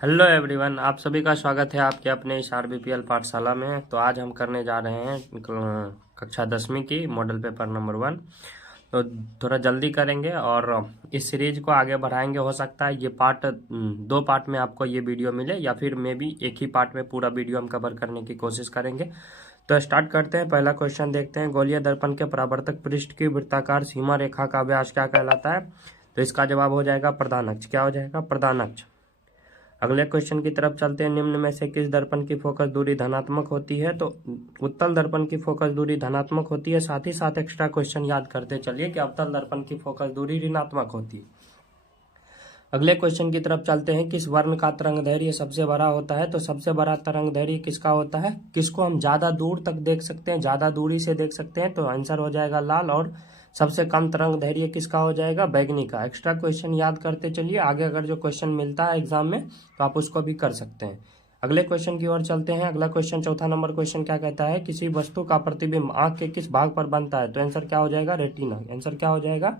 Hello everyone, आप सभी का स्वागत है आपके अपने इस आरबीपीएल पाठशाला में। तो आज हम करने जा रहे हैं कक्षा 10वीं की मॉडल पेपर नंबर 1। तो थोड़ा जल्दी करेंगे और इस सीरीज को आगे बढ़ाएंगे। हो सकता है ये पार्ट 2 पार्ट में आपको ये वीडियो मिले, या फिर मे बी एक ही पार्ट में पूरा वीडियो हम कवर करने की कोशिश करेंगे। तो स्टार्ट करते हैं। पहला क्वेश्चन देखते हैं। गोलीय दर्पण के परावर्तक पृष्ठ की वृत्ताकार सीमा रेखा का व्यास क्या कहलाता है? तो इसका जवाब हो जाएगा प्रधान अक्ष। क्या हो जाएगा? प्रधान अक्ष। अगले क्वेश्चन की तरफ चलते हैं। निम्न में से किस दर्पण की फोकस दूरी धनात्मक होती है? तो उत्तल दर्पण की फोकस दूरी धनात्मक होती है। साथ ही साथ एक्स्ट्रा क्वेश्चन याद करते चलिए कि अवतल दर्पण की फोकस दूरी ऋणात्मक होती है। अगले क्वेश्चन की तरफ चलते हैं। किस वर्ण का तरंग दैर्घ्य सबसे बड़ा होता है? तो सबसे बड़ा तरंग दैर्घ्य किसका होता है? किसको हम ज्यादा दूर तक देख सकते हैं, ज्यादा दूरी से देख सकते हैं? तो आंसर हो जाएगा लाल। और सबसे कम तरंग दैर्घ्य किसका हो जाएगा? बैगनी का। एक्स्ट्रा क्वेश्चन याद करते चलिए, आगे अगर जो क्वेश्चन मिलता है एग्जाम में तो आप उसको भी कर सकते हैं। अगले क्वेश्चन की ओर चलते हैं। अगला क्वेश्चन, चौथा नंबर क्वेश्चन क्या कहता है? किसी वस्तु का प्रतिबिंब आंख के किस भाग पर बनता है? तो आंसर क्या हो जाएगा? रेटिना। आंसर क्या हो जाएगा?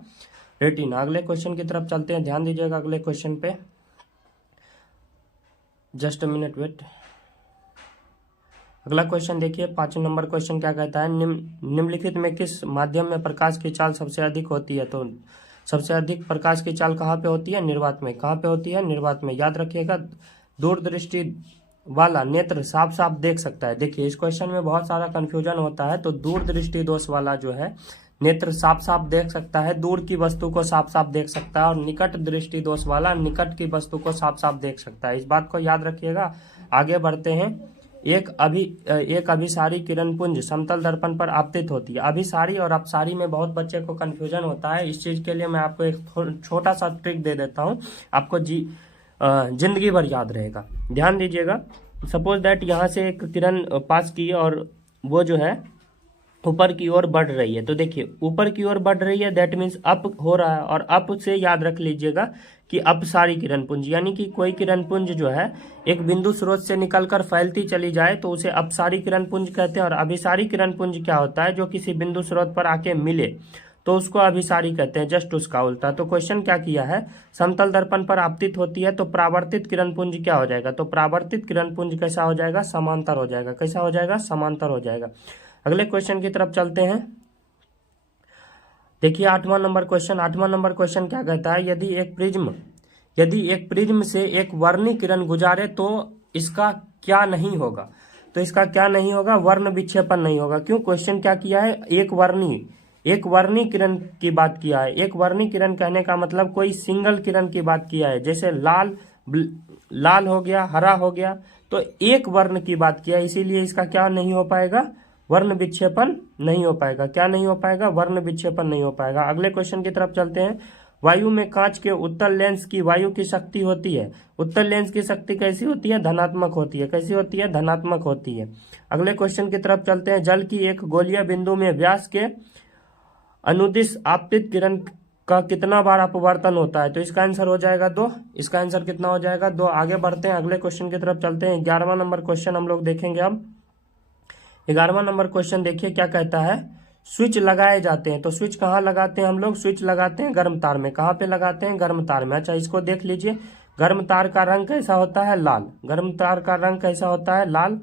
रेटिना। अगले क्वेश्चन की तरफ चलते हैं। ध्यान दीजिएगा अगले क्वेश्चन पे, जस्ट अ मिनट वेट। अगला क्वेश्चन देखिए, 5 नंबर क्वेश्चन क्या कहता है? निम्नलिखित में किस माध्यम में प्रकाश की चाल सबसे अधिक होती है? तो सबसे अधिक प्रकाश की चाल कहाँ पे होती है? निर्वात में। कहाँ पे होती है? निर्वात में। याद रखिएगा, दूरदृष्टि वाला नेत्र साफ साफ देख सकता है। देखिए इस क्वेश्चन में बहुत सारा कंफ्यूजन होता है। तो दूरदृष्टि दोष वाला जो है नेत्र साफ साफ देख सकता है, दूर की वस्तु को साफ साफ देख सकता है। और निकट दृष्टि दोष वाला निकट की वस्तु को साफ साफ देख सकता है। इस बात को याद रखिएगा। आगे बढ़ते हैं। एक अभिसारी किरण पुंज समतल दर्पण पर आपतित होती है। अभिसारी और अपसारी में बहुत बच्चे को कंफ्यूजन होता है। इस चीज के लिए मैं आपको एक छोटा सा ट्रिक दे देता हूँ, आपको जिंदगी भर याद रहेगा। ध्यान दीजिएगा। सपोज दैट यहाँ से एक किरण पास की और वो जो है ऊपर की ओर बढ़ रही है। तो देखिए ऊपर की ओर बढ़ रही है, दैट मीन्स अप हो रहा है। और अप से याद रख लीजिएगा कि अपसारी किरण पुंज, यानी कि कोई किरण पुंज जो है एक बिंदु स्रोत से निकलकर फैलती चली जाए तो उसे अपसारी किरण पुंज कहते हैं। और अभिसारी किरण पुंज क्या होता है? जो किसी बिंदु स्रोत पर आके मिले तो उसको अभिसारी कहते हैं। जस्ट उसका उल्टा। तो क्वेश्चन क्या किया है? समतल दर्पण पर आपतित होती है तो परावर्तित किरण पुंज क्या हो जाएगा? तो परावर्तित किरण पुंज कैसा हो जाएगा? समांतर हो जाएगा। कैसा हो जाएगा? समांतर हो जाएगा। अगले क्वेश्चन की तरफ चलते हैं। देखिए 8वां नंबर क्वेश्चन। 8वां नंबर क्वेश्चन क्या कहता है? यदि एक प्रिज्म से एक वर्णी किरण गुजारे तो इसका क्या नहीं होगा? तो इसका क्या नहीं होगा? वर्ण विक्षेपण नहीं होगा। क्यों? क्वेश्चन क्या किया है? एक वर्णी किरण की बात किया है। एक वर्णी किरण कहने का मतलब कोई सिंगल किरण की बात किया है। जैसे लाल हो गया, हरा हो गया, तो एक वर्ण की बात किया है। इसीलिए इसका क्या नहीं हो पाएगा? वर्ण विक्षेपण नहीं हो पाएगा। क्या नहीं हो पाएगा? वर्ण विक्षेपण नहीं हो पाएगा। अगले क्वेश्चन की तरफ चलते हैं। वायु में कांच के उत्तल लेंस की वायु की शक्ति होती है। उत्तल लेंस की शक्ति कैसी होती है? धनात्मक होती है। कैसी होती है? धनात्मक होती है। अगले क्वेश्चन की तरफ चलते हैं। जल की एक गोलीय बिंदु में व्यास के अनुदिश आपतित किरण का कितना बार अपवर्तन होता है? तो इसका आंसर हो जाएगा 2। इसका आंसर कितना हो जाएगा? 2। आगे बढ़ते हैं, अगले क्वेश्चन की तरफ चलते हैं। 11वां नंबर क्वेश्चन हम लोग देखेंगे अब। 11वां नंबर क्वेश्चन देखिए क्या कहता है? स्विच लगाए जाते हैं। तो स्विच कहाँ लगाते हैं हम लोग? स्विच लगाते हैं गर्म तार में। कहाँ पे लगाते हैं? गर्म तार में। अच्छा इसको देख लीजिए। गर्म तार का रंग कैसा होता है? लाल। गर्म तार का रंग कैसा होता है? लाल।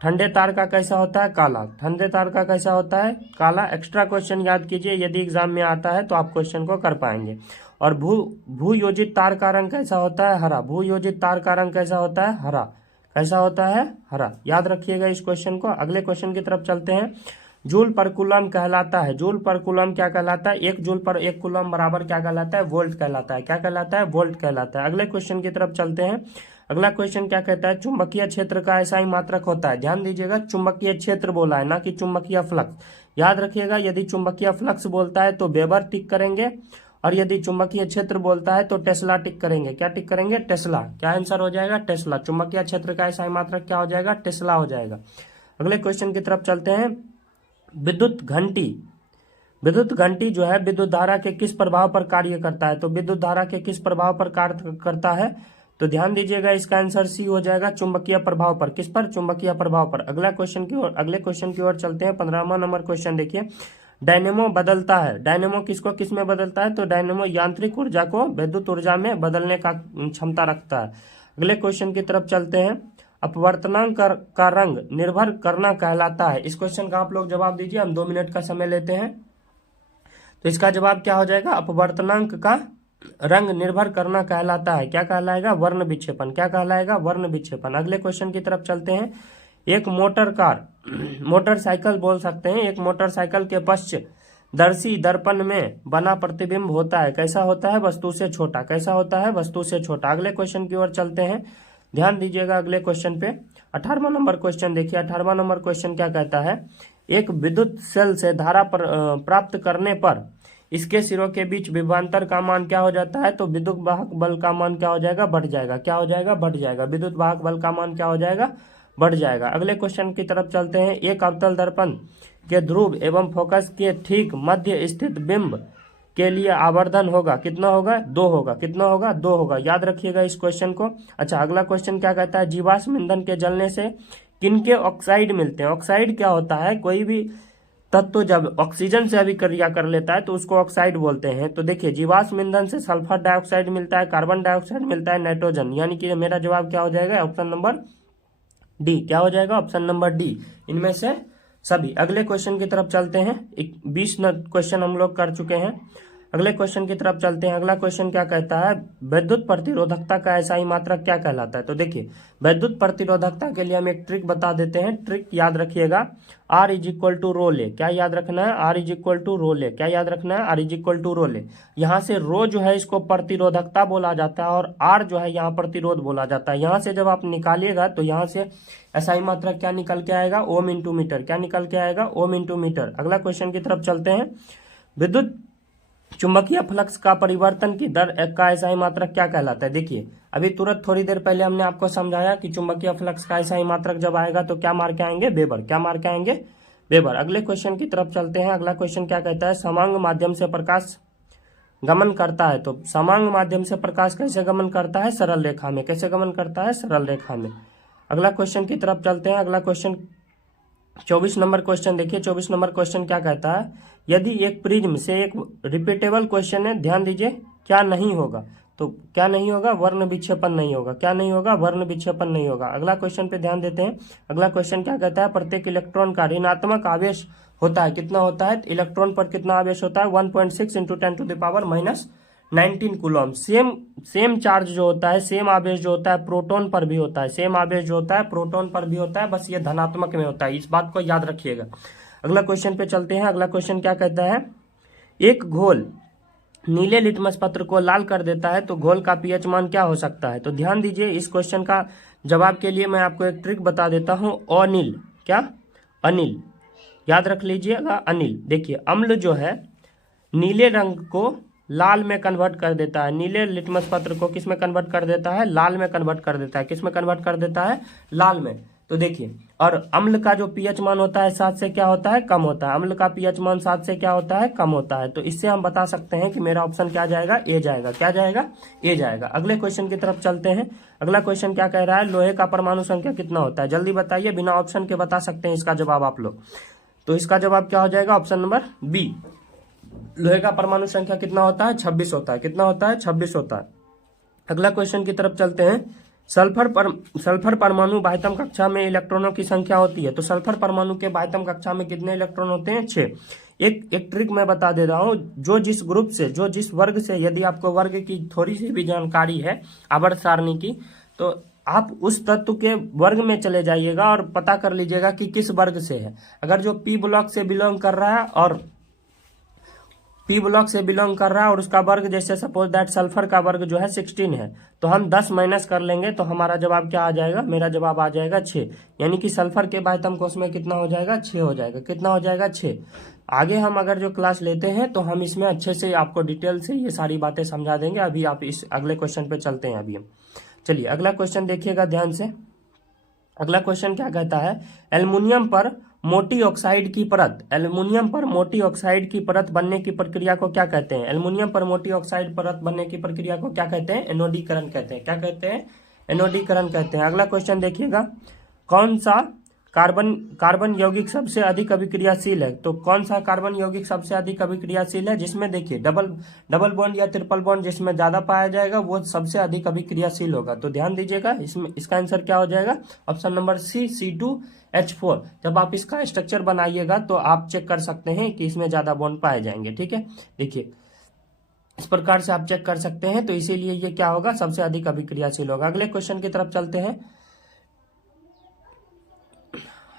ठंडे तार का कैसा होता है? काला। ठंडे तार का कैसा होता है? काला। एक्स्ट्रा क्वेश्चन याद कीजिए, यदि एग्जाम में आता है तो आप क्वेश्चन को कर पाएंगे। और भू योजित तार का रंग कैसा होता है? हरा। भू योजित तार का रंग कैसा होता है? हरा। कैसा होता है? हरा। याद रखिएगा इस क्वेश्चन को। अगले क्वेश्चन की तरफ चलते हैं। जूल पर कूलम कहलाता है। जूल पर कूलम क्या कहलाता है? 1 जूल पर 1 कूलम बराबर क्या कहलाता है? वोल्ट कहलाता है। क्या कहलाता है? वोल्ट कहलाता है। अगले क्वेश्चन की तरफ चलते हैं। अगला क्वेश्चन क्या कहता है? चुंबकीय क्षेत्र का ऐसा ही मात्रक होता है। ध्यान दीजिएगा, चुंबकीय क्षेत्र बोला है, ना कि चुंबकीय फ्लक्स। याद रखिएगा, यदि चुंबकीय फ्लक्स बोलता है तो वेबर टिक करेंगे, और यदि चुंबकीय क्षेत्र बोलता है तो टेस्ला टिक करेंगे। क्या टिक करेंगे? टेस्ला। क्या आंसर हो जाएगा? टेस्ला। चुंबकीय क्षेत्र का ऐसा मात्रक क्या हो जाएगा? टेस्ला हो जाएगा। अगले क्वेश्चन की तरफ चलते हैं। विद्युत घंटी जो है विद्युत धारा के किस प्रभाव पर कार्य करता है? तो विद्युत धारा के किस प्रभाव पर कार्य करता है? तो ध्यान दीजिएगा, इसका आंसर सी हो जाएगा, चुंबकीय प्रभाव पर। किस पर? चुंबकीय प्रभाव पर। अगले क्वेश्चन की ओर चलते हैं। 15वां नंबर क्वेश्चन देखिए। डायनेमो बदलता है। डायनेमो किसको किस में बदलता है? तो डायनेमो यांत्रिक ऊर्जा को विद्युत ऊर्जा में बदलने का क्षमता रखता है। अगले क्वेश्चन की तरफ चलते हैं। अपवर्तनांक का रंग निर्भर करना कहलाता है। इस क्वेश्चन का आप लोग जवाब दीजिए, हम 2 मिनट का समय लेते हैं। तो इसका जवाब क्या हो जाएगा? अपवर्तनांक का रंग निर्भर करना कहलाता है, क्या कहलाएगा? वर्ण विक्षेपण। क्या कहलाएगा? वर्ण विक्षेपण। अगले क्वेश्चन की तरफ चलते हैं। एक मोटर कार, मोटरसाइकिल बोल सकते हैं, एक मोटरसाइकिल के पश्चदर्शी दर्पण में बना प्रतिबिंब होता है, कैसा होता है? वस्तु से छोटा। कैसा होता है? वस्तु से छोटा। अगले क्वेश्चन की ओर चलते हैं, ध्यान दीजिएगा अगले क्वेश्चन पे। 18वां नंबर क्वेश्चन देखिए। 18वां नंबर क्वेश्चन क्या कहता है? एक विद्युत सेल से धारा प्राप्त करने पर इसके सिरों के बीच विभवांतर का मान क्या हो जाता है? तो विद्युत वाहक बल का मान क्या हो जाएगा? बढ़ जाएगा। क्या हो जाएगा? बढ़ जाएगा। विद्युत वाहक बल का मान क्या हो जाएगा? बढ़ जाएगा। अगले क्वेश्चन की तरफ चलते हैं। एक अवतल दर्पण के ध्रुव एवं फोकस के ठीक मध्य स्थित बिंब के लिए आवर्धन होगा, कितना होगा? 2 होगा। कितना होगा? 2 होगा। याद रखिएगा इस क्वेश्चन को। अच्छा, अगला क्वेश्चन क्या कहता है? जीवाश्म ईंधन के जलने से किनके ऑक्साइड मिलते हैं? ऑक्साइड क्या होता है? कोई भी तत्व जब ऑक्सीजन से अभिक्रिया कर लेता है तो उसको ऑक्साइड बोलते हैं। तो देखिए, जीवाश्म ईंधन से सल्फर डाइऑक्साइड मिलता है, कार्बन डाइऑक्साइड मिलता है, नाइट्रोजन। यानी कि मेरा जवाब क्या हो जाएगा? Option number D. क्या हो जाएगा? ऑप्शन नंबर डी, इनमें से सभी। अगले क्वेश्चन की तरफ चलते हैं। 20 क्वेश्चन हम लोग कर चुके हैं। अगले क्वेश्चन की तरफ चलते हैं। अगला क्वेश्चन क्या कहता है? विद्युत प्रतिरोधकता का एसआई मात्रक क्या कहलाता है? तो देखिए, विद्युत प्रतिरोधकता के लिए हम एक ट्रिक बता देते हैं। ट्रिक याद रखिएगा, R = रो ले। क्या याद रखना है? R = रो ले। क्या याद रखना है? R = रो ले। यहाँ से रो जो है इसको प्रतिरोधकता बोला जाता है और R जो है यहाँ प्रतिरोध बोला जाता है। यहाँ से जब आप निकालिएगा तो यहाँ से एसआई मात्रक क्या निकल के आएगा? Ohm into metre. क्या निकल के आएगा? Ohm into metre. अगला क्वेश्चन की तरफ चलते हैं। विद्युत चुंबकीय फ्लक्स का परिवर्तन की दर का एसआई मात्रक क्या कहलाता है? देखिए, अभी तुरंत थोड़ी देर पहले हमने आपको समझाया कि चुंबकीय फ्लक्स का एसआई मात्रक जब आएगा तो क्या मार के आएंगे? वेबर। क्या मार के आएंगे? वेबर। अगले क्वेश्चन की तरफ चलते हैं। अगला क्वेश्चन क्या कहता है? समांग माध्यम से प्रकाश गमन करता है। तो समांग माध्यम से प्रकाश कैसे गमन करता है? सरल रेखा में। कैसे गमन करता है? सरल रेखा में। अगला क्वेश्चन की तरफ चलते हैं। अगला क्वेश्चन 24 नंबर क्वेश्चन देखिए। 24 नंबर क्वेश्चन क्या कहता है? यदि एक प्रिज्म से एक रिपीटेबल क्वेश्चन है, ध्यान दीजिए, क्या नहीं होगा? तो क्या नहीं होगा? वर्ण विक्षेपण नहीं होगा। क्या नहीं होगा? वर्ण विक्षेपण नहीं होगा। अगला क्वेश्चन पे ध्यान देते हैं। अगला क्वेश्चन क्या कहता है? प्रत्येक इलेक्ट्रॉन का ऋणात्मक आवेश होता है, कितना होता है? इलेक्ट्रॉन पर कितना आवेश होता है? 1.6 × 10⁻⁻19 कूलम। सेम चार्ज जो होता है, सेम आवेश जो होता है प्रोटॉन पर भी होता है। सेम आवेश जो होता है प्रोटॉन पर भी होता है, बस ये धनात्मक में होता है। इस बात को याद रखिएगा। अगला क्वेश्चन पे चलते हैं। अगला क्वेश्चन क्या कहता है? एक घोल नीले लिटमस पत्र को लाल कर देता है तो घोल का पीएच मान क्या हो सकता है? तो ध्यान दीजिए, इस क्वेश्चन का जवाब के लिए मैं आपको एक ट्रिक बता देता हूं। अनिल। क्या? अनिल। याद रख लीजिएगा, अनिल। देखिए, अम्ल जो है नीले रंग को लाल में कन्वर्ट कर देता है। नीले लिटमस पत्र को किस में कन्वर्ट कर देता है? लाल में कन्वर्ट कर देता है। किस में कन्वर्ट कर देता है? लाल में। तो देखिए, और अम्ल का जो पीएच मान होता है 7 से क्या होता है? कम होता है। अम्ल का पीएच मान 7 से क्या होता है? कम होता है। तो इससे हम बता सकते हैं कि मेरा ऑप्शन क्या जाएगा? ए जाएगा। क्या जाएगा? ए जाएगा। अगले क्वेश्चन की तरफ चलते हैं। अगला क्वेश्चन क्या कह रहा है? लोहे का परमाणु संख्या कितना होता है? जल्दी बताइए, बिना ऑप्शन के बता सकते हैं इसका जवाब आप लोग। तो इसका जवाब क्या हो जाएगा? Option number B. लोहे का परमाणु संख्या कितना होता है? 26 होता है। कितना होता है? 26 होता है। अगला क्वेश्चन की तरफ चलते हैं। सल्फर परमाणु बाह्यतम कक्षा में इलेक्ट्रॉनों की संख्या होती है। तो सल्फर परमाणु के बाह्यतम कक्षा में कितने इलेक्ट्रॉन होते हैं? 6। एक ट्रिक मैं बता दे रहा हूँ। जो जिस ग्रुप से, जो जिस वर्ग से, यदि आपको वर्ग की थोड़ी सी भी जानकारी है आवर्त सारणी की, तो आप उस तत्व के वर्ग में चले जाइएगा और पता कर लीजिएगा कि किस वर्ग से है। अगर जो पी ब्लॉक से बिलोंग कर रहा है और और उसका वर्ग, जैसे सपोज दैट सल्फर का वर्ग जो है 16 है, तो हम 10 माइनस कर लेंगे तो हमारा जवाब क्या आ जाएगा? मेरा जवाब आ जाएगा 6। यानी कि सल्फर के बाह्यतम कोश में कितना हो जाएगा? 6 हो जाएगा। कितना हो जाएगा? 6। आगे हम अगर जो क्लास लेते हैं तो हम इसमें अच्छे से आपको डिटेल से ये सारी बातें समझा देंगे। अभी आप इस अगले क्वेश्चन पे चलते हैं। अभी हम चलिए अगला क्वेश्चन देखिएगा ध्यान से। अगला क्वेश्चन क्या कहता है? एल्युमिनियम पर मोटी ऑक्साइड की परत बनने की प्रक्रिया को क्या कहते हैं? एल्युमिनियम पर मोटी ऑक्साइड परत बनने की प्रक्रिया को क्या कहते हैं? एनोडीकरण कहते हैं। क्या कहते हैं? एनोडीकरण कहते हैं। अगला क्वेश्चन देखिएगा। कौन सा कार्बन यौगिक सबसे अधिक अभिक्रियाशील है। तो कौन सा कार्बन यौगिक सबसे अधिक अभिक्रियाशील है? जिसमें देखिए डबल बॉन्ड या ट्रिपल बॉन्ड जिसमें ज्यादा पाया जाएगा वो सबसे अधिक अभिक्रियाशील होगा। तो ध्यान दीजिएगा, इसमें इसका आंसर क्या हो जाएगा? Option number C, C2H4। जब आप इसका स्ट्रक्चर बनाइएगा तो आप चेक कर सकते हैं कि इसमें ज्यादा बॉन्ड पाए जाएंगे। ठीक है, देखिए इस प्रकार से आप चेक कर सकते हैं। तो इसीलिए ये क्या होगा? सबसे अधिक अभिक्रियाशील होगा। अगले क्वेश्चन की तरफ चलते हैं।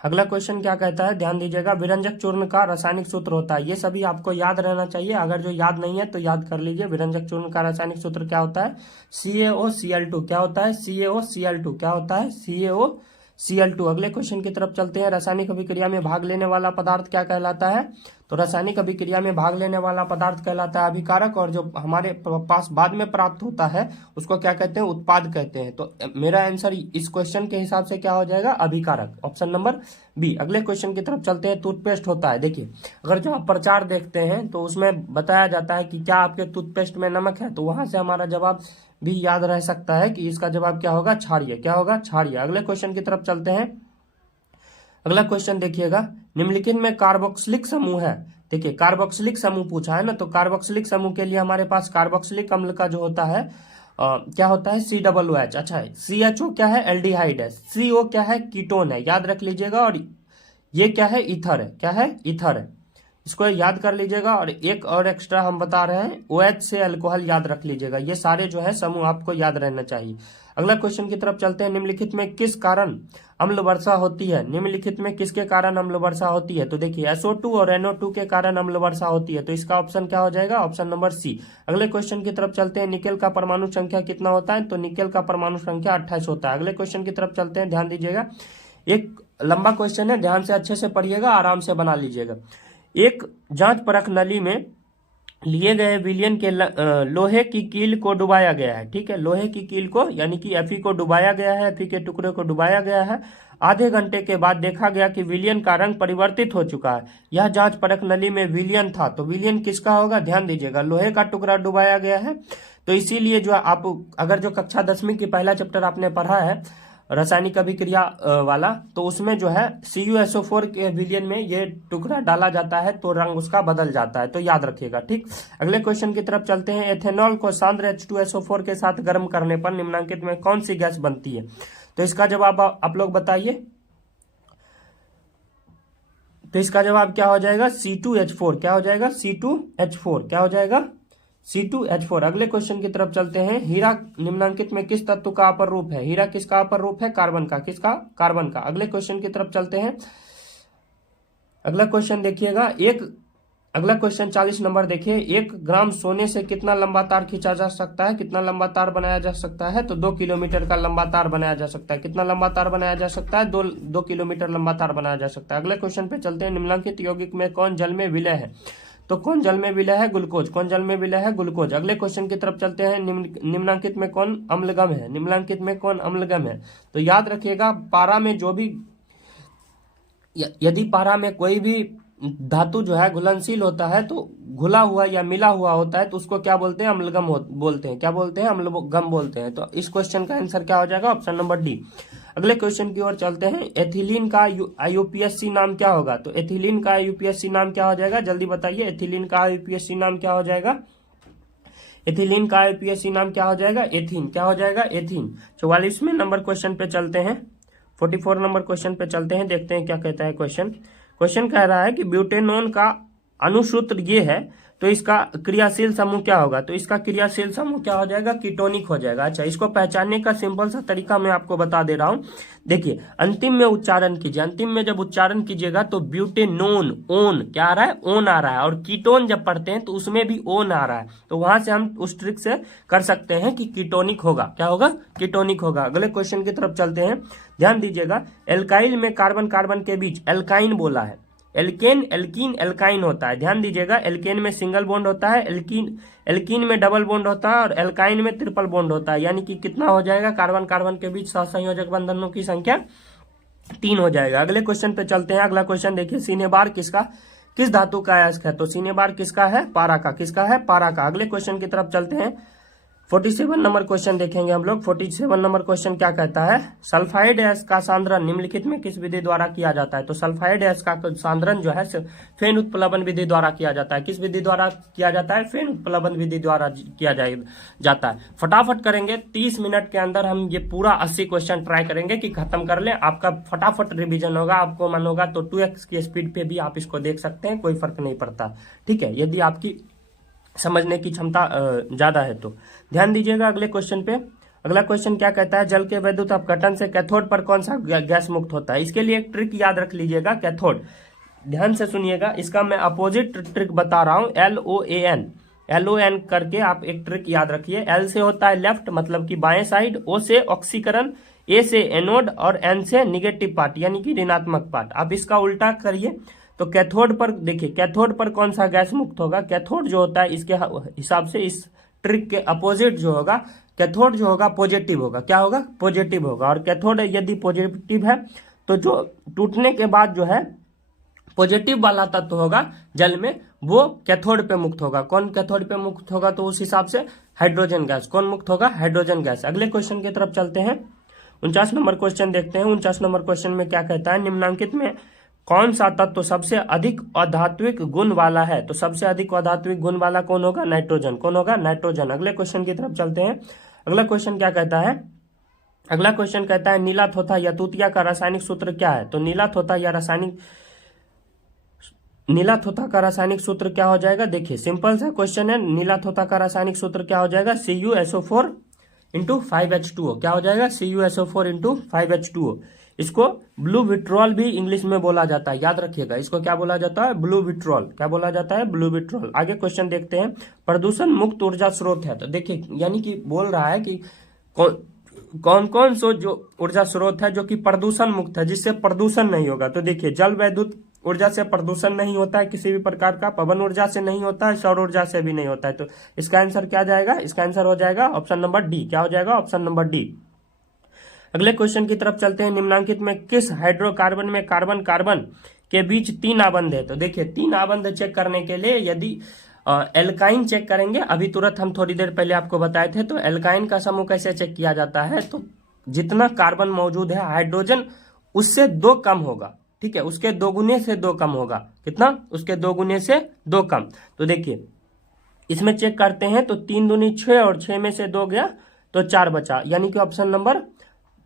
अगला क्वेश्चन क्या कहता है, ध्यान दीजिएगा। विरंजक चूर्ण का रासायनिक सूत्र होता है, ये सभी आपको याद रहना चाहिए। अगर जो याद नहीं है तो याद कर लीजिए। विरंजक चूर्ण का रासायनिक सूत्र क्या होता है? CaOCl2। क्या होता है? CaOCl2। क्या होता है? CaOCl2। अगले क्वेश्चन की तरफ चलते हैं। रासायनिक अभिक्रिया में भाग लेने वाला पदार्थ क्या कहलाता है? तो रासायनिक अभिक्रिया में भाग लेने वाला पदार्थ कहलाता है अभिकारक, और जो हमारे पास बाद में प्राप्त होता है उसको क्या कहते हैं? उत्पाद कहते हैं। तो मेरा आंसर इस क्वेश्चन के हिसाब से क्या हो जाएगा? अभिकारक, ऑप्शन नंबर बी। अगले क्वेश्चन की तरफ चलते हैं। टूथपेस्ट होता है, देखिए अगर जो आप प्रचार देखते हैं तो उसमें बताया जाता है कि क्या आपके टूथपेस्ट में नमक है, तो वहां से हमारा जवाब भी याद रह सकता है कि इसका जवाब क्या होगा? क्षारीय। क्या होगा? क्षारीय। अगले क्वेश्चन की तरफ चलते हैं। अगला क्वेश्चन देखिएगा, निम्नलिखित में कार्बोक्सिलिक समूह है। देखिए कार्बोक्सिलिक समूह पूछा है ना, तो कार्बोक्सिलिक समूह के लिए हमारे पास कार्बोक्सिलिक अम्ल का जो होता है क्या होता है? COOH। अच्छा है, CHO क्या है? एल्डिहाइड है। CO क्या है? कीटोन है, याद रख लीजिएगा। और ये क्या है? ईथर है। क्या है? ईथर है, इसको याद कर लीजिएगा। और एक और एक्स्ट्रा हम बता रहे हैं, OH से अल्कोहल याद रख लीजिएगा। ये सारे जो है समूह आपको याद रहना चाहिए। अगला क्वेश्चन की तरफ चलते हैं। निम्नलिखित में किस कारण अम्ल वर्षा होती है? निम्नलिखित में किसके कारण अम्ल वर्षा होती है? तो देखिए SO2 और NO2 के कारण अम्ल वर्षा होती है। तो इसका ऑप्शन क्या हो जाएगा? Option number C. अगले क्वेश्चन की तरफ चलते हैं। निकेल का परमाणु संख्या कितना होता है? तो निकेल का परमाणु संख्या 28 होता है। अगले क्वेश्चन की तरफ चलते हैं, ध्यान दीजिएगा। एक लंबा क्वेश्चन है, ध्यान से अच्छे से पढ़िएगा, आराम से बना लीजिएगा। एक जांच परख नली में लिए गए विलयन के लोहे की कील को डुबाया गया है। ठीक है, लोहे की कील को यानी कि Fe को डुबाया गया है, Fe के टुकड़े को डुबाया गया है। आधे घंटे के बाद देखा गया कि विलयन का रंग परिवर्तित हो चुका है। यह जांच परख नली में विलयन था, तो विलयन किसका होगा? ध्यान दीजिएगा, लोहे का टुकड़ा डुबाया गया है। तो इसीलिए जो आप अगर जो कक्षा 10वीं की पहला चैप्टर आपने पढ़ा है रासायनिक अभिक्रिया वाला, तो उसमें जो है CuSO4 के विलयन में ये टुकड़ा डाला जाता है तो रंग उसका बदल जाता है, तो याद रखिएगा। ठीक, अगले क्वेश्चन की तरफ चलते हैं। एथेनॉल को सांद्र H2SO4 के साथ गर्म करने पर निम्नलिखित में कौन सी गैस बनती है? तो इसका जवाब आप लोग बताइए। तो इसका जवाब क्या हो जाएगा? C2H4। क्या हो जाएगा? C2H4। क्या हो जाएगा? C2H4। अगले क्वेश्चन की तरफ चलते हैं। हीरा निम्नलिखित में किस तत्व का अपर रूप है? हीरा किसका अपर रूप है? कार्बन का। किसका? कार्बन का। अगले क्वेश्चन की तरफ चलते हैं। अगला क्वेश्चन देखिएगा, अगला क्वेश्चन 40 नंबर देखिए। 1 ग्राम सोने से कितना लंबा तार खींचा जा सकता है? कितना लंबा तार बनाया जा सकता है? तो 2 किलोमीटर का लंबा तार बनाया जा सकता है। कितना लंबा तार बनाया जा सकता है? 2 किलोमीटर लंबा तार बनाया जा सकता है। अगले क्वेश्चन पे चलते हैं। निम्नलिखित यौगिक में कौन जल में विलय है? तो कौन जल में विलय है? ग्लूकोज। कौन जल में विलय है? ग्लूकोज। अगले क्वेश्चन की तरफ चलते हैं। निम्नलिखित में कौन अम्लगम है? निम्नलिखित में कौन अम्लगम है? तो याद रखिएगा, पारा में जो भी यदि पारा में कोई भी धातु जो है घुलनशील होता है तो घुला हुआ या मिला हुआ होता है तो उसको क्या बोलते हैं? अम्लगम बोलते हैं। क्या बोलते हैं? अम्लगम बोलते हैं। तो इस क्वेश्चन का आंसर क्या हो जाएगा? Option number D. अगले क्वेश्चन की ओर चलते हैं। एथिलीन का IUPAC नाम क्या होगा? तो एथिलीन का IUPAC नाम क्या हो जाएगा? जल्दी बताइए, एथिलीन का IUPAC नाम क्या हो जाएगा? एथिलीन का IUPAC नाम क्या हो जाएगा? एथीन। क्या हो जाएगा? एथीन। 44वें नंबर क्वेश्चन पे चलते हैं। 44 नंबर क्वेश्चन पे चलते हैं, देखते हैं क्या कहता है क्वेश्चन कह रहा है कि ब्यूटेनॉन का अनुसूत्र ये है, तो इसका क्रियाशील समूह क्या होगा? तो इसका क्रियाशील समूह क्या हो जाएगा? कीटोनिक हो जाएगा। अच्छा, इसको पहचानने का सिंपल सा तरीका मैं आपको बता दे रहा हूं। देखिए, अंतिम में उच्चारण कीजिए। अंतिम में जब उच्चारण कीजिएगा तो ब्यूटेनोन, ओन क्या आ रहा है? ओन आ रहा है। और कीटोन जब पढ़ते हैं तो उसमें भी ओन आ रहा है, तो वहां से हम उस ट्रिक से कर सकते हैं कि कीटोनिक होगा। क्या होगा? कीटोनिक होगा। अगले क्वेश्चन की तरफ चलते हैं, ध्यान दीजिएगा। एल्काइल में कार्बन कार्बन के बीच एल्काइन बोला है। एल्केन, एल्कीन, एल्काइन होता है। ध्यान दीजिएगा, एल्केन में सिंगल बॉन्ड होता है, एल्कीन में डबल बॉन्ड होता है, और एल्काइन में ट्रिपल बॉन्ड होता है। यानी कि कितना हो जाएगा? कार्बन कार्बन के बीच सहसंयोजक बंधनों की संख्या 3 हो जाएगा। अगले क्वेश्चन पे चलते हैं। अगला क्वेश्चन देखिए, सिनेबार किस धातु का अयस्क है? तो सिनेबार किसका है? पारा का। किसका है? पारा का। अगले क्वेश्चन की तरफ चलते हैं। 47 नंबर क्वेश्चन देखेंगे हम लोग। 47 नंबर क्वेश्चन क्या कहता है, सल्फाइड गैस का सांद्रण निम्नलिखित में किस विधि द्वारा किया जाता है। तो सल्फाइड गैस का सांद्रण जो है फेन उत्प्लवन विधि द्वारा किया जाता है। किस विधि द्वारा किया जाता है, फेन उत्प्लवन विधि द्वारा किया जाता है। फटाफट करेंगे, 30 मिनट के अंदर हम ये पूरा 80 क्वेश्चन ट्राई करेंगे कि खत्म कर लें। आपका फटाफट रिविजन होगा, आपको मन होगा तो 2x की स्पीड पे भी आप इसको देख सकते हैं, कोई फर्क नहीं पड़ता, ठीक है, यदि आपकी समझने की क्षमता ज्यादा है तो। ध्यान दीजिएगा अगले क्वेश्चन पे। अगला क्वेश्चन क्या कहता है, जल के वैद्युत अपघटन से कैथोड पर कौन सा गैस मुक्त होता है। इसके लिए एक ट्रिक याद रख लीजिएगा, कैथोड, ध्यान से सुनिएगा, इसका मैं अपोजिट ट्रिक बता रहा हूं, LON करके आप एक ट्रिक याद रखिए। L से होता है लेफ्ट, मतलब कि बाएं साइड, O से ऑक्सीकरण, A से एनोड और N से निगेटिव पार्ट यानी कि ऋणात्मक पार्ट। आप इसका उल्टा करिए तो कैथोड पर देखिए, कैथोड पर कौन सा गैस मुक्त होगा, कैथोड जो होता है इसके हिसाब से इस ट्रिक के अपोजिट जो होगा, कैथोड जो होगा पॉजिटिव होगा। क्या होगा, पॉजिटिव होगा। और कैथोड यदि पॉजिटिव है तो जो टूटने के बाद जो है पॉजिटिव वाला तत्व होगा जल में, वो कैथोड पे मुक्त होगा। कौन कैथोड पे मुक्त होगा, तो उस हिसाब से हाइड्रोजन गैस। कौन मुक्त होगा, हाइड्रोजन गैस। अगले क्वेश्चन की तरफ चलते हैं। 49 नंबर क्वेश्चन देखते हैं। 49 नंबर क्वेश्चन में क्या कहता है, निम्नांकित में कौन सा तत्व सबसे अधिक अधात्विक गुण वाला है। तो सबसे अधिक अधात्विक गुण वाला कौन होगा, नाइट्रोजन। कौन होगा, नाइट्रोजन। अगले क्वेश्चन की तरफ चलते हैं। अगला क्वेश्चन क्या कहता है, अगला क्वेश्चन कहता है नीला थोथा या तूतिया का रासायनिक सूत्र क्या है। तो नीला थोथा का रासायनिक सूत्र क्या हो जाएगा, देखिए सिंपल सा क्वेश्चन है। नीला थोथा का रासायनिक सूत्र क्या हो जाएगा, CuSO4 इंटू 5H2O। क्या हो जाएगा, CuSO4 इंटू 5H2O। इसको ब्लू विट्रॉल भी इंग्लिश में बोला जाता है, याद रखिएगा। इसको क्या बोला जाता है, ब्लू विट्रॉल। क्या बोला जाता है, ब्लू विट्रॉल। आगे क्वेश्चन देखते हैं। प्रदूषण मुक्त ऊर्जा स्रोत है। तो देखिए, यानी कि बोल रहा है कि कौन कौन सो जो ऊर्जा स्रोत है जो कि प्रदूषण मुक्त है, जिससे प्रदूषण नहीं होगा। तो देखिए, जल वैद्युत ऊर्जा से प्रदूषण नहीं होता है किसी भी प्रकार का, पवन ऊर्जा से नहीं होता है, सौर ऊर्जा से भी नहीं होता है। तो इसका आंसर क्या जाएगा, इसका आंसर हो जाएगा ऑप्शन नंबर डी। क्या हो जाएगा, ऑप्शन नंबर डी। अगले क्वेश्चन की तरफ चलते हैं। निम्नांकित में किस हाइड्रोकार्बन में कार्बन कार्बन के बीच 3 आबंध है। तो देखिए, 3 आबंध चेक करने के लिए यदि एल्काइन चेक करेंगे, अभी तुरंत हम थोड़ी देर पहले आपको बताए थे। तो एल्काइन का समूह कैसे चेक किया जाता है, तो जितना कार्बन मौजूद है हाइड्रोजन उससे 2 कम होगा, ठीक है, उसके 2 गुने से 2 कम होगा। कितना, उसके 2 गुने से 2 कम। तो देखिए इसमें चेक करते हैं, तो 3 दूनी 6 और 6 में से 2 गया तो 4 बचा, यानी कि ऑप्शन नंबर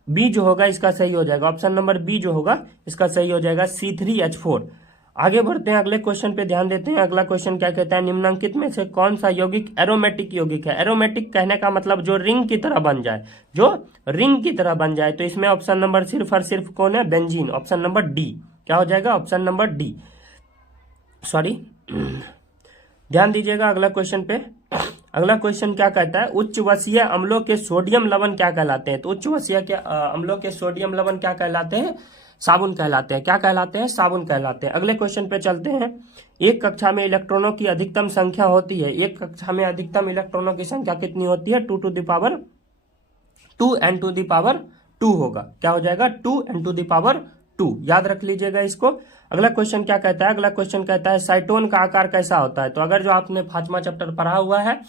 बी जो होगा इसका सही हो जाएगा। ऑप्शन नंबर बी जो होगा इसका सही हो जाएगा, C3H4। आगे बढ़ते हैं, अगले क्वेश्चन पे ध्यान देते हैं। अगला क्वेश्चन क्या कहता है, निम्नांकित में से कौन सा यौगिक एरोमेटिक यौगिक है। एरोमेटिक कहने का मतलब जो रिंग की तरह बन जाए, जो रिंग की तरह बन जाए। तो इसमें ऑप्शन नंबर सिर्फ और सिर्फ कौन है, बेंजीन। Option number D. क्या हो जाएगा, ऑप्शन नंबर डी, सॉरी, ध्यान दीजिएगा अगला क्वेश्चन पे। अगला क्वेश्चन क्या कहता है, उच्च वसीय अम्लों के सोडियम लवण क्या कहलाते हैं। तो उच्च वसीय के अम्लों के सोडियम लवण क्या कहलाते हैं, साबुन कहलाते हैं। क्या कहलाते हैं, साबुन कहलाते हैं। अगले क्वेश्चन पे चलते हैं। एक कक्षा में इलेक्ट्रॉनों की अधिकतम संख्या होती है, एक कक्षा में अधिकतम इलेक्ट्रॉनों की संख्या कितनी होती है, 2 to the power 2 n to the power 2 होगा। क्या हो जाएगा, 2 n टू द पावर 2। याद रख लीजिएगा इसको। अगला क्वेश्चन क्या कहता है, अगला क्वेश्चन कहता है साइटोन का आकार कैसा होता है। तो अगर जो आपने 5वां चैप्टर पढ़ा हुआ है,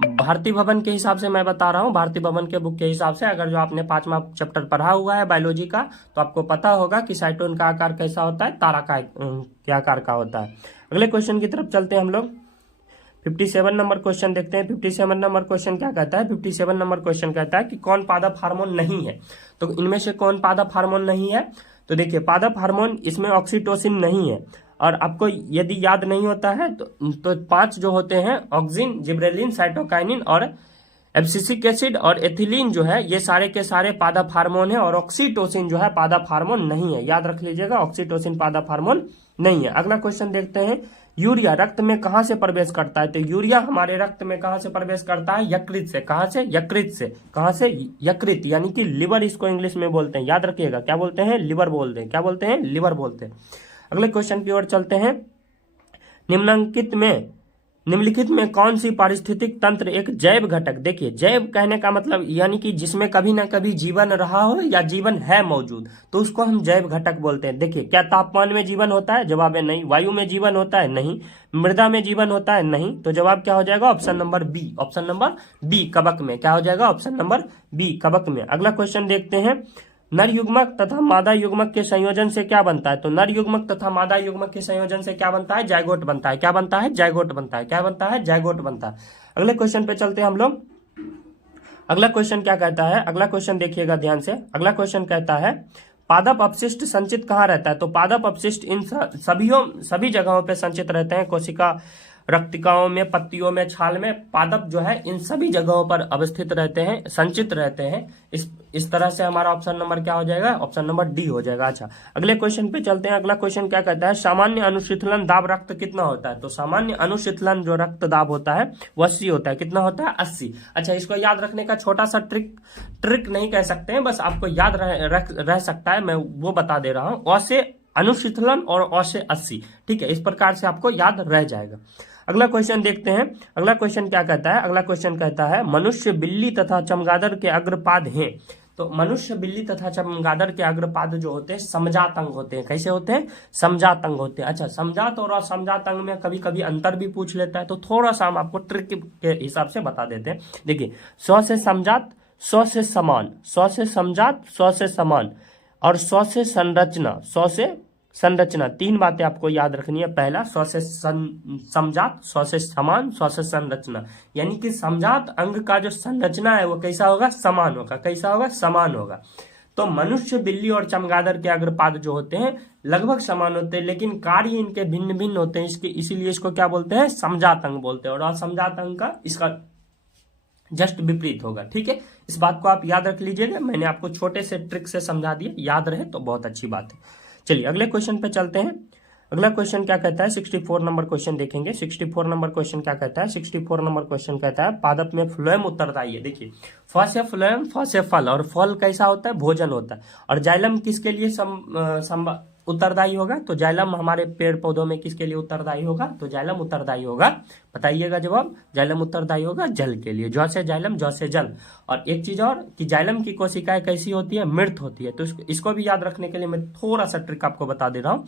भारतीय भवन के हिसाब से मैं बता रहा हूँ, भारतीय भवन के बुक के हिसाब से, अगर जो आपने 5वां चैप्टर पढ़ा हुआ है बायोलॉजी का, तो आपको पता होगा कि साइटोन का आकार कैसा होता है, तारा का क्या आकार का होता है। अगले क्वेश्चन की तरफ चलते हैं हम लोग। 57 नंबर क्वेश्चन देखते हैं। 57 नंबर क्वेश्चन क्या कहता है, 57 नंबर क्वेश्चन कहता है कि कौन पादप हार्मोन नहीं है। तो इनमें से कौन पादप हार्मोन नहीं है। तो देखिए, पादप हार्मोन इसमें ऑक्सीटोसिन नहीं है। और आपको यदि याद नहीं होता है तो 5 जो होते हैं, ऑक्सिन, जिब्रेलिन, साइटोकाइनिन और एब्सिसिक एसिड और एथिलीन जो है, ये सारे के सारे पादप हार्मोन है। और ऑक्सीटोसिन जो है पादप हार्मोन नहीं है, याद रख लीजिएगा, ऑक्सीटोसिन पादप हार्मोन नहीं है। अगला क्वेश्चन देखते हैं, यूरिया रक्त में कहां से प्रवेश करता है। तो यूरिया हमारे रक्त में कहां से प्रवेश करता है, यकृत से। कहां से, यकृत से। कहां से, यकृत, यानी कि लिवर इसको इंग्लिश में बोलते हैं। याद रखिएगा, क्या बोलते हैं, लिवर बोलते हैं। क्या बोलते हैं, लिवर बोलते हैं। अगले क्वेश्चन की ओर चलते हैं। निम्नलिखित में कौन सी पारिस्थितिक तंत्र एक जैव घटक, देखिए जैव कहने का मतलब यानी कि जिसमें कभी ना कभी जीवन रहा हो या जीवन है मौजूद, तो उसको हम जैव घटक बोलते हैं। देखिए, क्या तापमान में जीवन होता है? जवाब है नहीं। वायु में जीवन होता है? नहीं। मृदा में जीवन होता है? नहीं। तो जवाब क्या हो जाएगा? Option number B. Option number B, कवक में। क्या हो जाएगा? ऑप्शन नंबर बी, कवक में। अगला क्वेश्चन देखते हैं, नर युग्मक तथा मादा युग्मक के संयोजन से क्या बनता है? तो नर युग्मक तथा मादा युग्मक के संयोजन से क्या बनता है? जायगोट बनता है। क्या बनता है? जायगोट बनता है। क्या बनता है? जायगोट बनता है। अगले क्वेश्चन पे चलते हैं हम लोग। अगला क्वेश्चन क्या कहता है? अगला क्वेश्चन देखिएगा ध्यान से। अगला क्वेश्चन कहता है, पादप अपशिष्ट संचित कहाँ रहता है? तो पादप अपशिष्ट इन सभी जगहों पे संचित रहते हैं। कोशिका, रक्तिकाओं में, पत्तियों में, छाल में, पादप जो है इन सभी जगहों पर अवस्थित रहते हैं, संचित रहते हैं। इस तरह से हमारा ऑप्शन नंबर क्या हो जाएगा? ऑप्शन नंबर डी हो जाएगा। अच्छा, अगले क्वेश्चन पे चलते हैं। अगला क्वेश्चन क्या कहता है, सामान्य अनुशीतलन दाब रक्त कितना होता है? तो सामान्य अनुशीतलन जो रक्त दाब होता है वो 80 होता है। कितना होता है? 80। अच्छा, इसको याद रखने का छोटा सा ट्रिक नहीं कह सकते हैं, बस आपको याद रह सकता है, मैं वो बता दे रहा हूं। औसे अनुशीतलन और औसे 80, ठीक है, इस प्रकार से आपको याद रह जाएगा। अगला क्वेश्चन देखते हैं। अगला क्वेश्चन क्या कहता है? अगला क्वेश्चन कहता है, मनुष्य, बिल्ली तथा चमगादड़ के अग्रपाद हैं। तो मनुष्य, बिल्ली तथा चमगादड़ के अग्रपाद जो होते हैं समजात अंग होते हैं। कैसे होते हैं? समजात अंग होते हैं। अच्छा, समजात और असमजात अंग में कभी कभी अंतर भी पूछ लेता है, तो थोड़ा सा हम आपको ट्रिक के हिसाब से बता देते हैं। देखिए, 100 से समजात, 100 से समान, 100 से समजात, 100 से समान, और 100 से संरचना, 100 से संरचना। तीन बातें आपको याद रखनी है। पहला, 100 से समजात, 100 से समान, 100 से संरचना। यानी कि समजात अंग का जो संरचना है वो कैसा होगा? समान होगा। कैसा होगा? समान होगा। तो मनुष्य, बिल्ली और चमगादड़ के अग्रपाद जो होते हैं लगभग समान होते हैं, लेकिन कार्य इनके भिन्न भिन्न होते हैं। इसीलिए इसको क्या बोलते हैं? समजात अंग बोलते हैं। और असमजात अंग का इसका जस्ट विपरीत होगा। ठीक है, इस बात को आप याद रख लीजिएगा। मैंने आपको छोटे से ट्रिक से समझा दिया, याद रहे तो बहुत अच्छी बात है। चलिए अगले क्वेश्चन पे चलते हैं। अगला क्वेश्चन क्या कहता है? 64 नंबर क्वेश्चन देखेंगे। 64 नंबर क्वेश्चन क्या कहता है? 64 नंबर क्वेश्चन कहता है, पादप में फ्लोएम उत्तरदायी है। देखिए, फ से फ्लोएम, फ से फल, और फल कैसा होता है? भोजन होता है। और जाइलम किसके लिए उत्तरदायी होगा? तो जाइलम हमारे पेड़ पौधों में किसके लिए उत्तरदायी होगा? तो जाइलम उत्तरदायी होगा, बताइएगा जवाब। जाइलम उत्तरदायी होगा जल के लिए। जौ से जाइलम, जौ से जल। और एक चीज और कि जाइलम की कोशिकाएं कैसी होती है? मृत होती है। तो इसको भी याद रखने के लिए मैं थोड़ा सा ट्रिक आपको बता दे रहा हूं।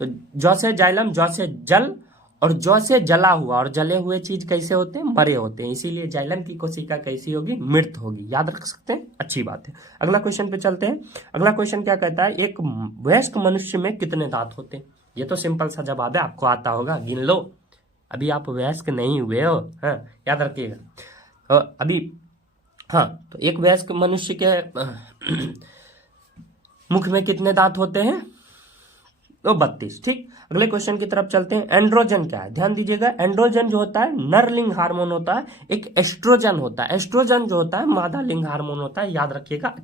तो जौ से जाइलम, जौ से जल, और जौ से जला हुआ, और जले हुए चीज कैसे होते हैं? मरे होते हैं। इसीलिए जाइलम की कोशिका कैसी होगी? मृत होगी। याद रख सकते हैं, अच्छी बात है। अगला क्वेश्चन पे चलते हैं। अगला क्वेश्चन क्या कहता है? एक वयस्क मनुष्य में कितने दांत होते हैं? ये तो सिंपल सा जवाब है, आपको आता होगा, गिन लो। अभी आप वयस्क नहीं हुए हो, हाँ, याद रखिएगा अभी। हाँ, तो एक वयस्क मनुष्य के मुख में कितने दांत होते हैं? तो 32। ठीक, अगले क्वेश्चन की तरफ चलते हैं। एंड्रोजन क्या है? ध्यान दीजिएगा, एंड्रोजन जो होता है नरलिंग हार्मोन होता है। एक एस्ट्रोजन होता है, एस्ट्रोजन जो होता है मादा लिंग हार्मोन होता है। याद रखिएगा,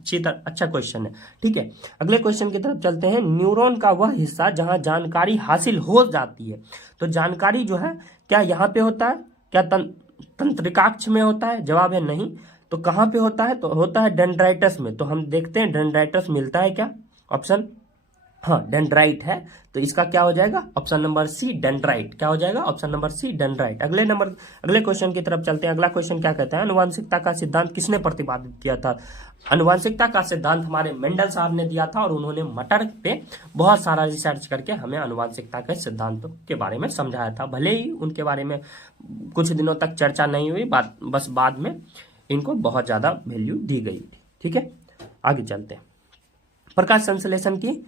अच्छा क्वेश्चन है। ठीक है, अगले क्वेश्चन की तरफ चलते हैं। न्यूरॉन का वह हिस्सा जहां जानकारी हासिल हो जाती है। तो जानकारी जो है क्या यहाँ पे होता है? क्या तंत्रिकाक्ष में होता है? जवाब है नहीं। तो कहाँ पे होता है? तो होता है डेंड्राइटस में। तो हम देखते हैं डेंड्राइटस मिलता है क्या? ऑप्शन, हाँ, डेंड्राइट है। तो इसका क्या हो जाएगा? Option number C, dendrite. क्या हो जाएगा? Option number C, dendrite. अगले क्वेश्चन की तरफ चलते हैं। अगला क्वेश्चन क्या कहता है? आनुवांशिकता का सिद्धांत किसने प्रतिपादित किया था? आनुवांशिकता का सिद्धांत हमारे मेंडल साहब ने दिया था, और उन्होंने मटर पे बहुत सारा रिसर्च करके हमें आनुवांशिकता के सिद्धांत के बारे में समझाया था। भले ही उनके बारे में कुछ दिनों तक चर्चा नहीं हुई, बस बाद में इनको बहुत ज्यादा वैल्यू दी गई थी। ठीक है, आगे चलते हैं। प्रकाश संश्लेषण की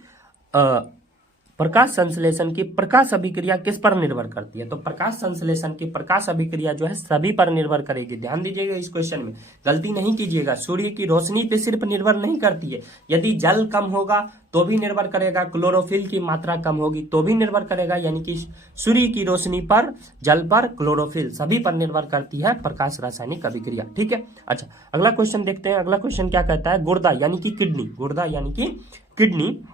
प्रकाश अभिक्रिया किस पर निर्भर करती है? तो प्रकाश संश्लेषण की प्रकाश अभिक्रिया जो है सभी पर निर्भर करेगी। ध्यान दीजिएगा इस क्वेश्चन में, गलती नहीं कीजिएगा। सूर्य की रोशनी पे सिर्फ निर्भर नहीं करती है। यदि जल कम होगा तो भी निर्भर करेगा, क्लोरोफिल की मात्रा कम होगी तो भी निर्भर करेगा। यानी कि सूर्य की रोशनी पर, जल पर, क्लोरोफिल सभी पर निर्भर करती है प्रकाश रासायनिक अभिक्रिया। ठीक है, अच्छा अगला क्वेश्चन देखते हैं। अगला क्वेश्चन क्या कहता है? गुर्दा यानी कि किडनी, गुर्दा यानी कि किडनी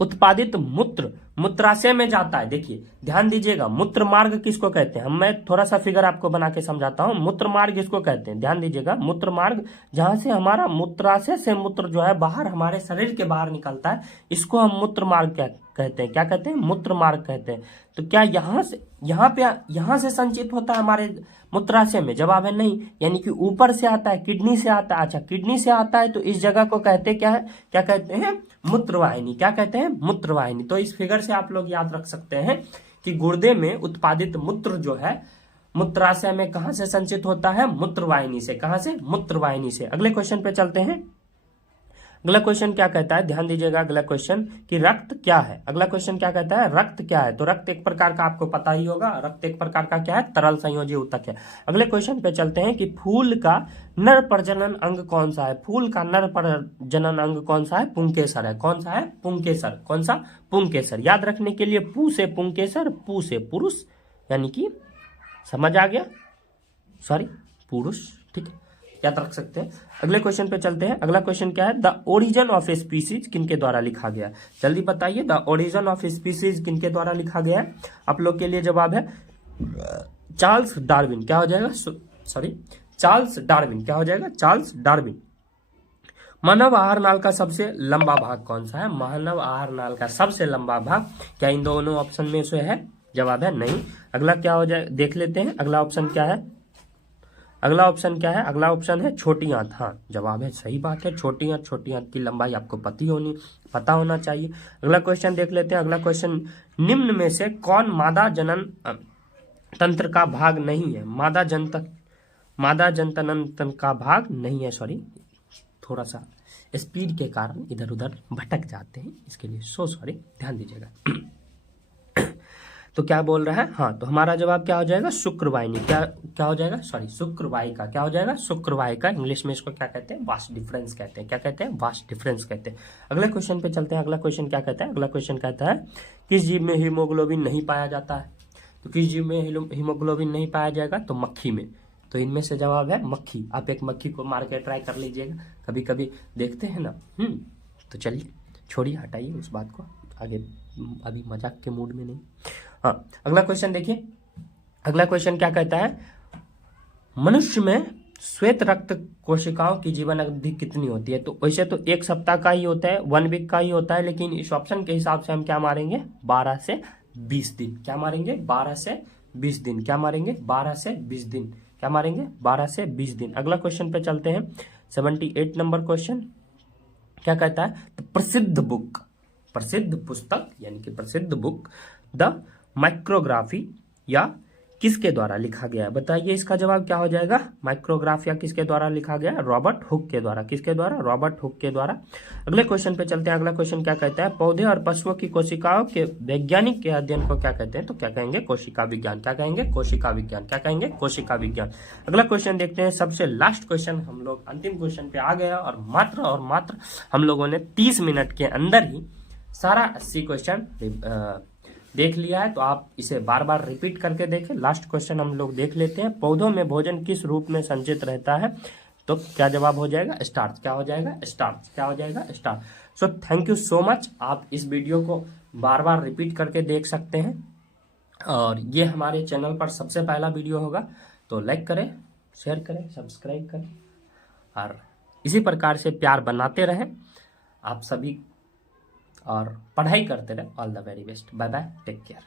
उत्पादित मूत्र मूत्राशय में जाता है। देखिए ध्यान दीजिएगा, मूत्र मार्ग किसको कहते हैं, मैं थोड़ा सा फिगर आपको बना के समझाता हूँ। मूत्र मार्ग इसको कहते हैं, ध्यान दीजिएगा, मूत्र मार्ग जहां से हमारा मूत्राशय से मूत्र जो है बाहर हमारे शरीर के बाहर निकलता है, इसको हम मूत्र मार्ग कहते हैं। क्या कहते हैं, मूत्र मार्ग कहते हैं। तो क्या यहाँ से संचित होता है हमारे मूत्राशय में, जवाब है नहीं, यानी कि ऊपर से आता है, किडनी से आता है। अच्छा किडनी से आता है तो इस जगह को कहते क्या है, क्या कहते हैं, मूत्रवाहिनी। क्या कहते हैं, मूत्रवाहिनी। तो इस फिगर से आप लोग याद रख सकते हैं कि गुर्दे में उत्पादित मूत्र जो है मूत्राशय में कहां से संचित होता है, मूत्रवाहिनी से। कहां से, मूत्रवाहिनी से। अगले क्वेश्चन पे चलते हैं। अगला क्वेश्चन क्या कहता है, ध्यान दीजिएगा, अगला क्वेश्चन कि रक्त क्या है। अगला क्वेश्चन क्या कहता है, रक्त क्या है। तो रक्त एक प्रकार का आपको पता ही होगा, रक्त एक प्रकार का क्या है, तरल संयोजी ऊतक है। अगले क्वेश्चन पे चलते हैं कि फूल का नर प्रजनन अंग कौन सा है। फूल का नर प्रजनन अंग कौन सा है, पुंकेसर है। कौन सा है, पुंकेसर। कौन सा, पुंकेसर। याद रखने के लिए पू से पुंकेसर, पू से पुरुष, यानी कि समझ आ गया, सॉरी पुरुष, ठीक है, याद रख सकते हैं। अगले क्वेश्चन पे चलते हैं। अगला क्वेश्चन क्या है, द ओरिजिन ऑफ स्पीसीज किनके द्वारा लिखा गया है। जल्दी बताइए, द ओरिजिन ऑफ स्पीसीज किनके द्वारा लिखा गया है। आप लोग के लिए जवाब है चार्ल्स डार्विन। क्या हो जाएगा, सॉरी चार्ल्स डार्विन। क्या हो जाएगा, चार्ल्स डार्विन। मानव आहार नाल का सबसे लंबा भाग कौन सा है। मानव आहार नाल का सबसे लंबा भाग क्या इन दोनों ऑप्शन में से है, जवाब है नहीं। अगला क्या हो जाए, देख लेते हैं। अगला ऑप्शन क्या है, अगला ऑप्शन क्या है, अगला ऑप्शन है छोटी आंत। हाँ जवाब है, सही बात है, छोटी आंत। छोटी आंत की लंबाई आपको पता होना चाहिए। अगला क्वेश्चन देख लेते हैं। अगला क्वेश्चन, निम्न में से कौन मादा जनन तंत्र का भाग नहीं है। मादा जनन तंत्र का भाग नहीं है, सॉरी थोड़ा सा स्पीड के कारण इधर उधर भटक जाते हैं, इसके लिए सो सॉरी, ध्यान दीजिएगा। तो क्या बोल रहा है, हाँ तो हमारा जवाब क्या हो जाएगा, शुक्रवाहिनी। क्या हो जाएगा, सॉरी शुक्रवाहिका। क्या हो जाएगा, शुक्रवाहिका। इंग्लिश में इसको क्या कहते हैं, वास्ट डिफरेंस कहते हैं। क्या कहते हैं, वास्ट डिफरेंस कहते हैं। अगले क्वेश्चन पे चलते हैं। अगला क्वेश्चन क्या कहता है, अगला क्वेश्चन कहता है किस जीव में हीमोग्लोबिन नहीं पाया जाता है। तो किस जीव में हीमोग्लोबिन नहीं पाया जाएगा, तो मक्खी में। तो इनमें से जवाब है मक्खी। आप एक मक्खी को मार के ट्राई कर लीजिएगा, कभी कभी देखते हैं ना। तो चलिए छोड़िए, हटाइए उस बात को, आगे अभी मजाक के मूड में नहीं। हाँ अगला क्वेश्चन देखिए। अगला क्वेश्चन क्या कहता है, मनुष्य में श्वेत रक्त कोशिकाओं की जीवन अवधि कितनी होती है। तो वैसे तो 1 सप्ताह का ही होता है, 1 वीक का ही होता है, लेकिन इस ऑप्शन के हिसाब से हम क्या मारेंगे, 12 से 20 दिन। क्या मारेंगे, 12 से 20 दिन। क्या मारेंगे, 12 से 20 दिन। क्या मारेंगे, 12 से 20 दिन। अगला क्वेश्चन पे चलते हैं। 78 नंबर क्वेश्चन क्या कहता है, तो प्रसिद्ध बुक, प्रसिद्ध पुस्तक यानी कि प्रसिद्ध बुक द माइक्रोग्राफी या किसके द्वारा लिखा गया है। बताइए इसका जवाब क्या हो जाएगा, माइक्रोग्राफ या किसके द्वारा लिखा गया है, रॉबर्ट हुक के द्वारा। किसके द्वारा, रॉबर्ट हुक के द्वारा। अगले क्वेश्चन पे चलते हैं। अगला क्वेश्चन क्या कहता है, पौधे और पशुओं की कोशिकाओं के वैज्ञानिक के अध्ययन को क्या कहते हैं। तो क्या कहेंगे, कोशिका विज्ञान। क्या कहेंगे, कोशिका विज्ञान। क्या कहेंगे, कोशिका विज्ञान। अगला क्वेश्चन देखते हैं, सबसे लास्ट क्वेश्चन, हम लोग अंतिम क्वेश्चन पे आ गया और मात्र हम लोगों ने 30 मिनट के अंदर ही सारा 80 क्वेश्चन देख लिया है। तो आप इसे बार बार रिपीट करके देखें। लास्ट क्वेश्चन हम लोग देख लेते हैं, पौधों में भोजन किस रूप में संचित रहता है। तो क्या जवाब हो जाएगा, स्टार्च। क्या हो जाएगा, स्टार्च। क्या हो जाएगा, starch. So thank you so much. आप इस वीडियो को बार बार रिपीट करके देख सकते हैं और ये हमारे चैनल पर सबसे पहला वीडियो होगा। तो लाइक करें, शेयर करें, सब्सक्राइब करें और इसी प्रकार से प्यार बनाते रहें आप सभी और पढ़ाई करते रहे। All the very best, bye bye, take care.